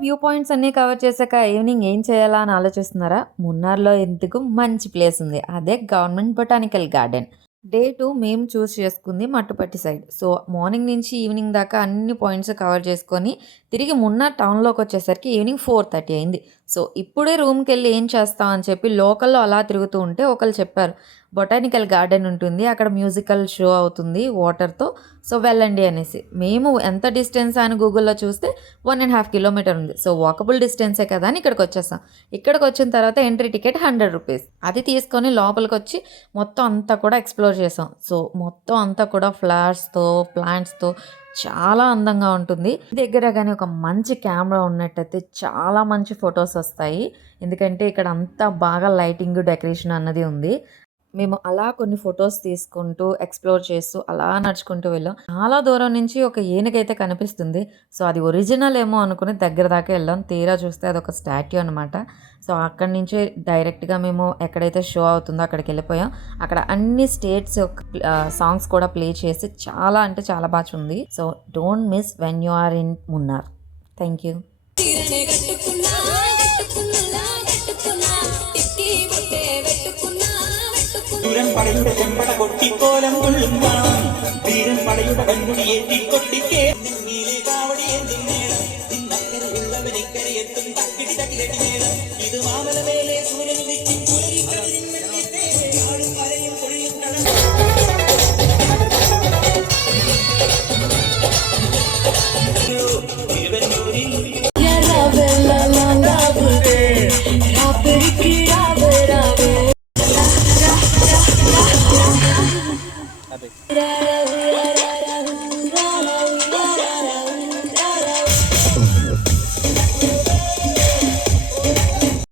View points అన్నీ cover చేశాక evening ఏం చేయాలా అని ఆలోచిస్తున్నారా? మున్నార్‌లో ఇందుకు మంచి ప్లేస్ ఉంది. అదే గవర్నమెంట్ బొటానికల్ గార్డెన్. డే 2 మేము చూస్ చేసుకుంది మట్టుపట్టి సైడ్. సో, మార్నింగ్ నుంచి ఈవినింగ్ దాకా అన్ని పాయింట్స్ కవర్ చేసుకొని, తిరిగి మున్నార్ టౌన్‌లోకొచ్చేసరికి ఈవినింగ్ 4:30 అయింది. సో, ఇప్పుడే రూమ్‌కెళ్ళి ఏం చేస్తాం అని చెప్పి లోకల్‌లో అలా తిరుగుతూ ఉంటే ఒకళ్ళు చెప్పారు. బొటానికల్ గార్డెన్ ఉంటుంది. అక్కడ మ్యూజికల్ షో అవుతుంది వాటర్‌తో. సో, వెళ్ళండి అనేసి. మేము ఎంత డిస్టెన్స్ అని గూగుల్‌లో చూస్తే 1½ కిలోమీటర్ ఉంది. సో, వాకబుల్ డిస్టెన్సే కదా అని ఇక్కడికొచ్చేసాం. ఇక్కడికొచ్చిన తర్వాత ఎంట్రీ టికెట్ రూ. 100. అది తీసుకొని లోపలికొచ్చి మొత్తం అంతా కూడా ఎక్స్‌ప్లోర్ చేసాం. సో, మొత్తం అంతా కూడా ఫ్లవర్స్‌తో, ప్లాంట్స్‌తో చాలా అందంగా ఉంటుంది. దగ్గర గాని ఒక మంచి కెమెరా ఉన్నట్టయితే చాలా మంచి ఫోటోస్ వస్తాయి. ఎందుకంటే ఇక్కడ అంతా బాగా లైటింగ్, డెకరేషన్ అన్నది ఉంది. మేము అలా కొన్ని ఫోటోస్ తీసుకుంటూ, ఎక్స్‌ప్లోర్ చేస్తూ అలా నడుచుకుంటూ వెళ్ళాం. చాలా దూరం నుంచి ఒక ఏనుగైతే కనిపిస్తుంది. సో, అది ఒరిజినల్ ఏమో అనుకుని దగ్గర దాకా వెళ్ళాం. తీరా చూస్తే అదొక స్టాట్యూ అనమాట. సో, అక్కడి నుంచే డైరెక్ట్‌గా మేము ఎక్కడైతే షో అవుతుందో అక్కడికెళ్ళిపోయాం. అక్కడ అన్ని స్టేట్స్ యొక్క సాంగ్స్ కూడా ప్లే చేసి చాలా అంటే చాలా ఉంది. So, don't miss when you are in Munnar. Thank you. വീരൻ പടയുടെ ചെമ്പട കൊട്ടിക്കോലം കൊള്ളുമ്പോൾ വീരൻ പടയുടെ കൺമുടി ഏറ്റിക്കൊട്ടിക്കേ കാവടി എന്തും നേരം ഇന്നക്കരെ ഉള്ളവനിക്കരെ എത്തും തക്കിടി തക്കിലടി നേരം ഇത് മാമല മേലെ സൂര്യ